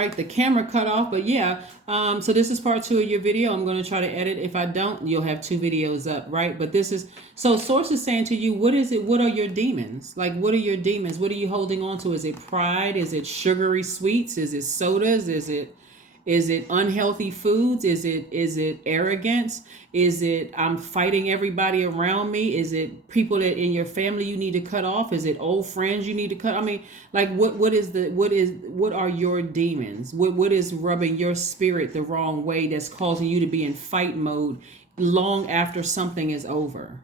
right? The camera cut off, but yeah. So this is part 2 of your video. I'm going to try to edit. If I don't, you'll have 2 videos up, right? But this is, so Source is saying to you, what is it? What are your demons? Like, what are your demons? What are you holding on to? Is it pride? Is it sugary sweets? Is it sodas? Is it unhealthy foods? Is it arrogance? Is it I'm fighting everybody around me? Is it people that in your family you need to cut off? Is it old friends you need to cut? I mean, like what are your demons? What is rubbing your spirit the wrong way that's causing you to be in fight mode long after something is over?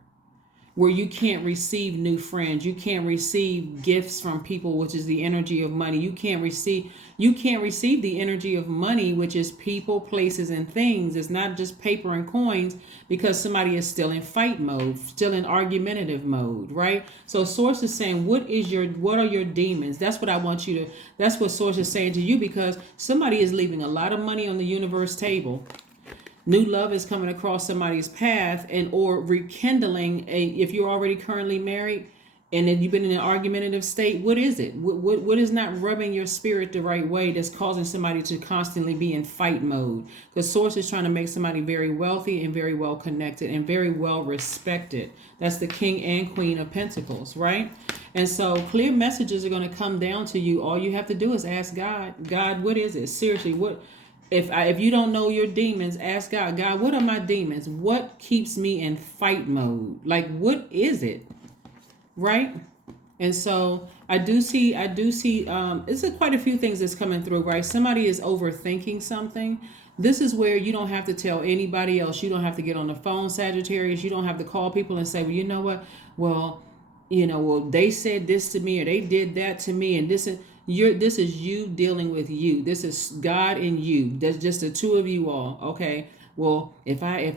Where you can't receive new friends, you can't receive gifts from people, which is the energy of money. You can't receive the energy of money, which is people, places, and things. It's not just paper and coins, because somebody is still in fight mode, still in argumentative mode, right? So Source is saying, what are your demons? That's what I want you to, that's what Source is saying to you, because somebody is leaving a lot of money on the universe table. New love is coming across somebody's path, and or rekindling if you're already currently married and then you've been in an argumentative state. What is it? What is not rubbing your spirit the right way that's causing somebody to constantly be in fight mode? Because Source is trying to make somebody very wealthy and very well connected and very well respected. That's the King and Queen of Pentacles, right? And so clear messages are going to come down to you. All you have to do is ask God, what is it? Seriously, what? If you don't know your demons, ask God, what are my demons? What keeps me in fight mode? Like, what is it? Right? And so I do see, it's quite a few things that's coming through, right? Somebody is overthinking something. This is where you don't have to tell anybody else. You don't have to get on the phone, Sagittarius. You don't have to call people and say, well, you know what? Well, they said this to me, or they did that to me, and this is you dealing with you. This is God and you. That's just the two of you all. Okay. Well, if I,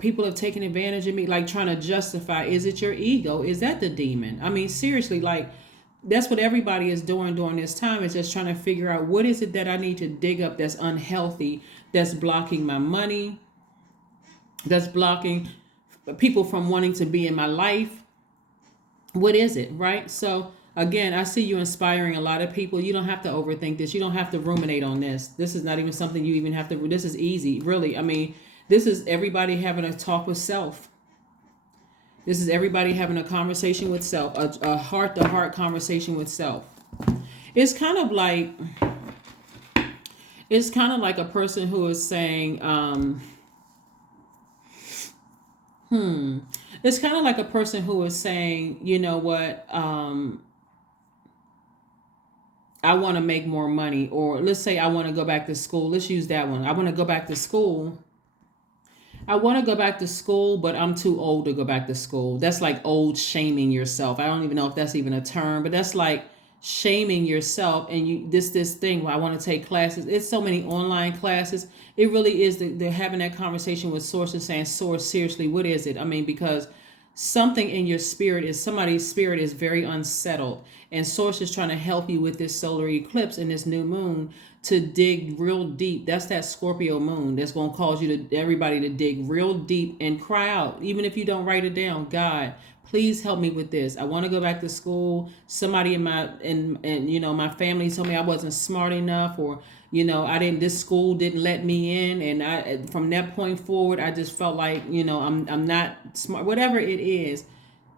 people have taken advantage of me, like trying to justify, is it your ego? Is that the demon? I mean, seriously, like that's what everybody is doing during this time, is just trying to figure out what is it that I need to dig up that's unhealthy, that's blocking my money, that's blocking people from wanting to be in my life. What is it, right? So again, I see you inspiring a lot of people. You don't have to overthink this. You don't have to ruminate on this. This is not even something you even have to, this is easy, really. I mean, this is everybody having a talk with self. This is everybody having a conversation with self, a heart-to-heart conversation with self. It's kind of like a person who is saying, it's kind of like a person who is saying, you know what, I want to make more money, or let's say I want to go back to school. Let's use that one. I want to go back to school. But I'm too old to go back to school. That's like old shaming yourself. I don't even know if that's even a term, but that's like shaming yourself. And this thing where I want to take classes. It's so many online classes. It really is. They're having that conversation with Source and saying, Source, seriously, what is it? I mean, because something in your spirit somebody's spirit is very unsettled, and Source is trying to help you with this solar eclipse and this new moon to dig real deep. That's that Scorpio moon that's going to cause everybody to dig real deep and cry out, even if you don't write it down. God, please help me with this. I want to go back to school. Somebody in my family told me I wasn't smart enough, or this school didn't let me in, and from that point forward I just felt like I'm not smart, whatever it is.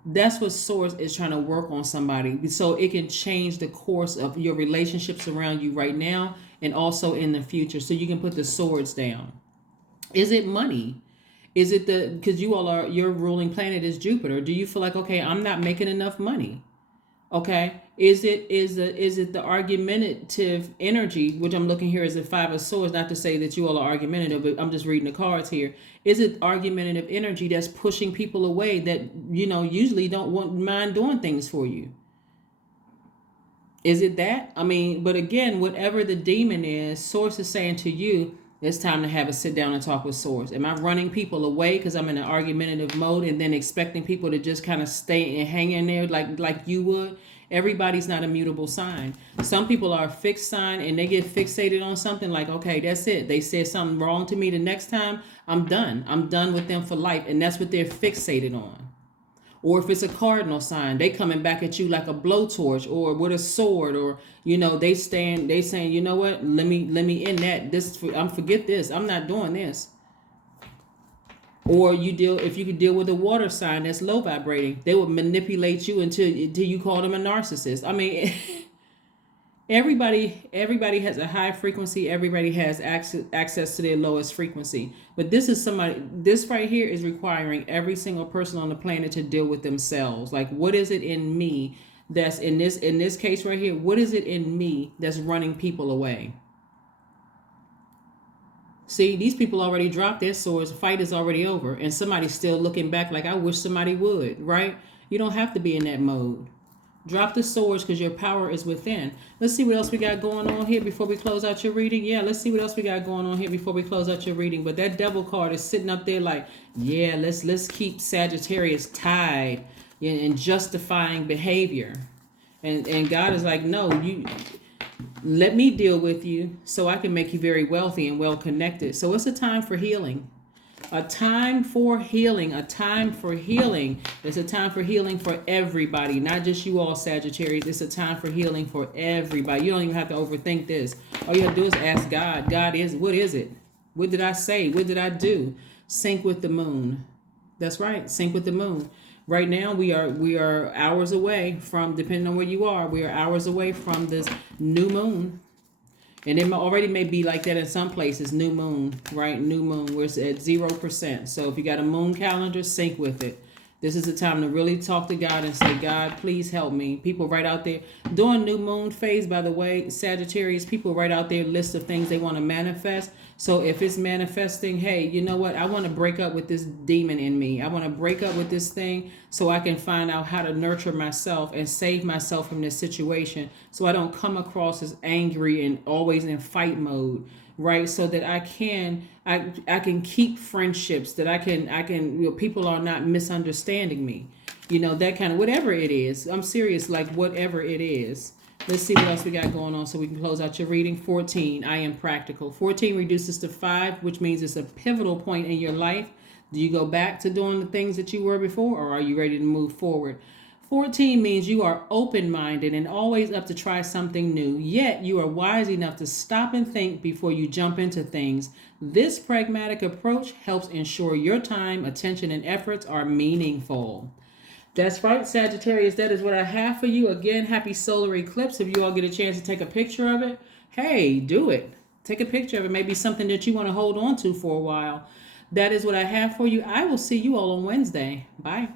That's what Source is trying to work on somebody, so it can change the course of your relationships around you right now and also in the future, so you can put the swords down. Is it money? Is it because your ruling planet is Jupiter? Do you feel like, okay, I'm not making enough money? Okay. Is it the argumentative energy, which I'm looking here as a 5 of Swords, not to say that you all are argumentative, but I'm just reading the cards here. Is it argumentative energy that's pushing people away that, usually don't mind doing things for you? Is it that? I mean, but again, whatever the demon is, Source is saying to you, it's time to have a sit down and talk with Source. Am I running people away because I'm in an argumentative mode and then expecting people to just kind of stay and hang in there like you would? Everybody's not a mutable sign. Some people are a fixed sign and they get fixated on something like, okay, that's it. They said something wrong to me the next time, I'm done. I'm done with them for life. And that's what they're fixated on. Or if it's a cardinal sign, they coming back at you like a blowtorch or with a sword, or they saying, you know what, let me end that. Forget this. I'm not doing this. Or if you could deal with a water sign that's low vibrating, they would manipulate you until you call them a narcissist. I mean, everybody has a high frequency. Everybody has access to their lowest frequency. But this right here is requiring every single person on the planet to deal with themselves. Like, what is it in me that's in this case right here? What is it in me that's running people away? See, these people already dropped their swords. The fight is already over. And somebody's still looking back like, I wish somebody would, right? You don't have to be in that mode. Drop the swords because your power is within. Let's see what else we got going on here before we close out your reading. Yeah, let's see what else we got going on here before we close out your reading. But that devil card is sitting up there like, yeah, let's keep Sagittarius tied in justifying behavior. And God is like, no, let me deal with you so I can make you very wealthy and well connected. So it's a time for healing. A time for healing. A time for healing. It's a time for healing for everybody, not just you all Sagittarius. It's a time for healing for everybody. You don't even have to overthink this. All you have to do is ask God. What is it? What did I say? What did I do? Sync with the moon. That's right. Sync with the moon. Right now, we are hours away from, depending on where you are, we are hours away from this new moon. And it already may be like that in some places, new moon, right? New moon, where it's at 0%. So if you got a moon calendar, sync with it. This is the time to really talk to God and say, God, please help me. People right out there, during new moon phase, by the way, Sagittarius, people write out their list of things they want to manifest. So if it's manifesting, hey, you know what? I want to break up with this demon in me. I want to break up with this thing so I can find out how to nurture myself and save myself from this situation so I don't come across as angry and always in fight mode, right? So that I can keep friendships, that I can people are not misunderstanding me. That kind of, whatever it is. I'm serious, like whatever it is. Let's see what else we got going on so we can close out your reading. 14, I am practical. 14 reduces to 5, which means it's a pivotal point in your life. Do you go back to doing the things that you were before, or are you ready to move forward? 14 means you are open-minded and always up to try something new, yet you are wise enough to stop and think before you jump into things. This pragmatic approach helps ensure your time, attention, and efforts are meaningful. That's right, Sagittarius. That is what I have for you. Again, happy solar eclipse. If you all get a chance to take a picture of it, hey, do it. Take a picture of it. Maybe something that you want to hold on to for a while. That is what I have for you. I will see you all on Wednesday. Bye.